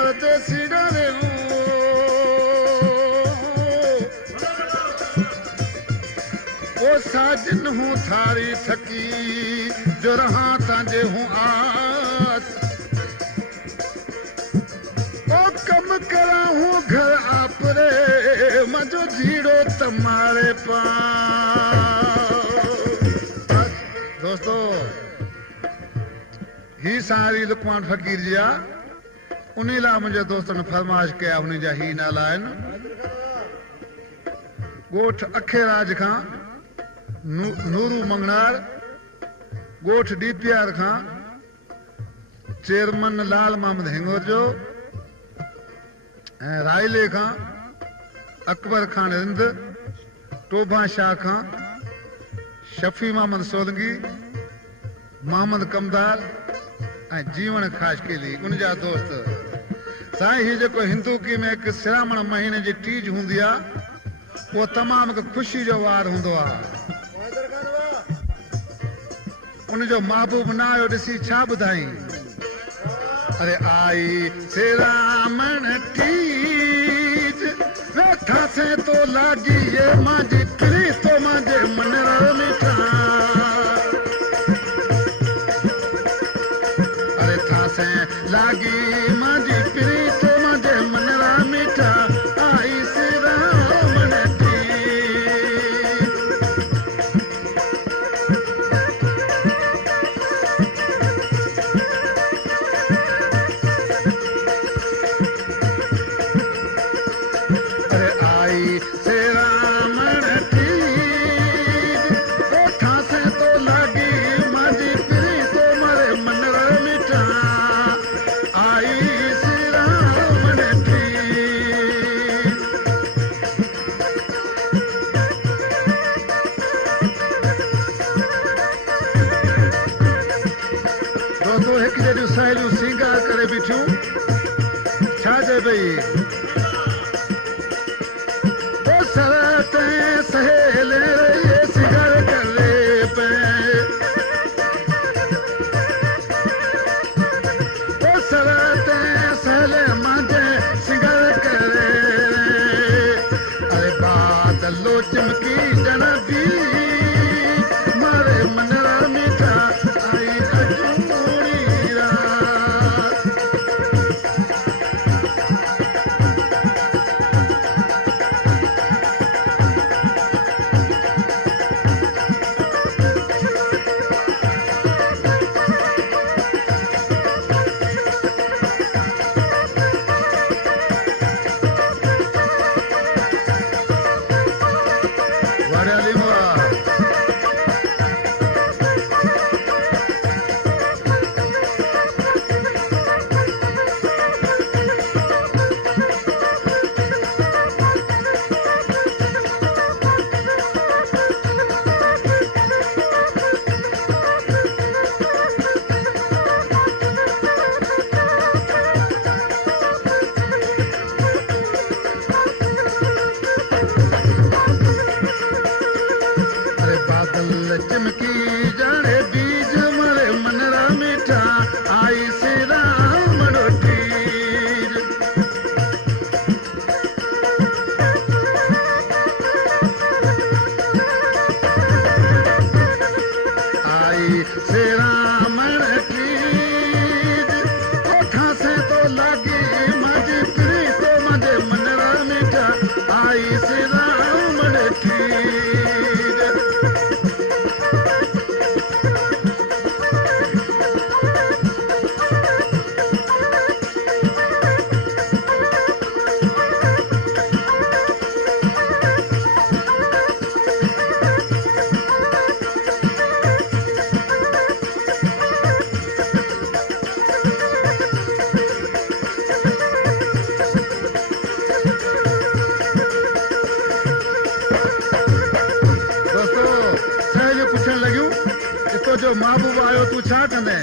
परदेसी डाले हूँ ओ साजन हूँ थारी थकी जो रहा तांजे हूँ आस ओ कम करा हूँ घर आप रे मजो जीरो तुम्हारे पास। दोस्तों ही सारी लुकमान फकीर जी आ उन्हीं ला मुझे दोस्तों ने फरमाइश किया उन्हीं जा ही नाला आहिनि ॻोठ अखेराज खां नूरू मंगनार ॻोठ डीपीआर खां चेयरमैन लाल मोहम्मद हिंगोर जो ऐं रायले खां अकबर खान रिंद टोभा शाह खां शफी मोहम्मद सोलंगी मोहम्मद कमदार ऐं जीवन खाशकेली उनजा दोस्त साईं ही जेको हिंदुकी में हिकु श्रावण महीने जी टीज हूंदी आहे वो तमामु हिकु ख़ुशी जो वार हूंदो आहे उनजो महबूब न आयो ॾिसी छा ॿुधाई अरे आई श्रावण टीज वेठा से तो लागी ये मांजी प्री तो मांजे मन मिठा अरे था से लागी मांजी प्री तो मांजे मन मिठा आई श्रावण टीज अरे आई श्रावण टीज वेठा से तो लागी मांजी प्री तो मारे मन मिठा आई श्रावण टीज दोस्तों हिकु जहिड़ियूं साहेड़ियूं सींगार करे बीठियूं छा चए पई सरते सहेले ये सिगर करे पे ओ सरते सहेले मांझे सिगर करे अरे बादलो चमकी जनबी मारे मनरा मीठा आई अजूरी रात वड़ियाली मुआ अरे बादल चमकी जाने बीज मरे मनरा मीठा आई श्रावण टीज आई श्रावण टीज ओठा से तो लागी मांजी प्री तो मांजे मनरा मीठा आई श्रावण टीज तो जो महबूब आयो तू छा कंदे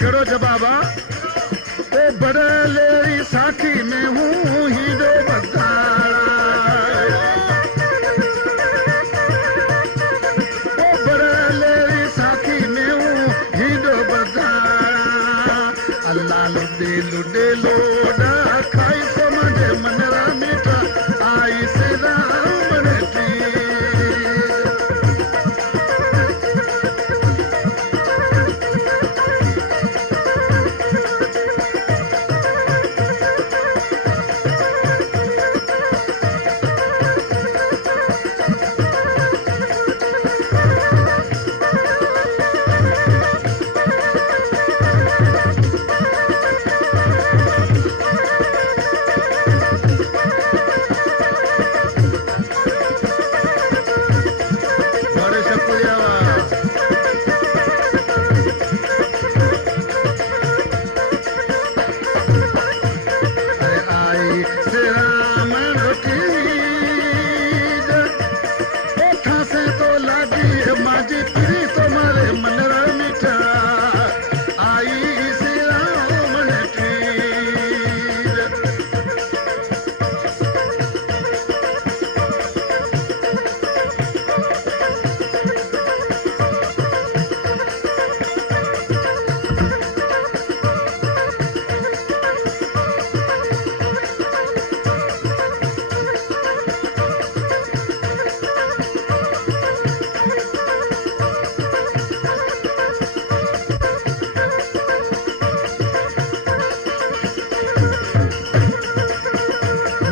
कहिड़ो जवाब आहे ओ बड़लेरी साखी में हूँ हीरो बदाड़ा ओ बड़लेरी साखी में हूँ हीरो बदाड़ा अल्लाह डेलो डेलो डा खाई समझे मनरा मीठा आई से राम टी बड़े शुक्रिया अरे आई से राम रोटी ओठा से तो लागी माजी पीरी तुम्हारे मनरा मीठा आई से राम टी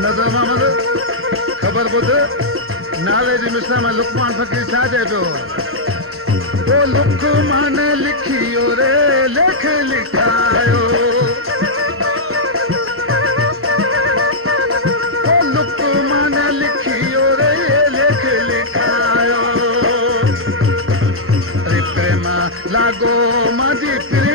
नज़र मोहम्मद ख़बर ॿुध नाले जी मिसरा में लुकमान फ़कीर छा चए पियो ओ लुकमान लिखियो रे लेख लिखायो ओ लुकमान लिखियो रे लेख लिखायो अरे प्रेमा लागो माजी प्रेम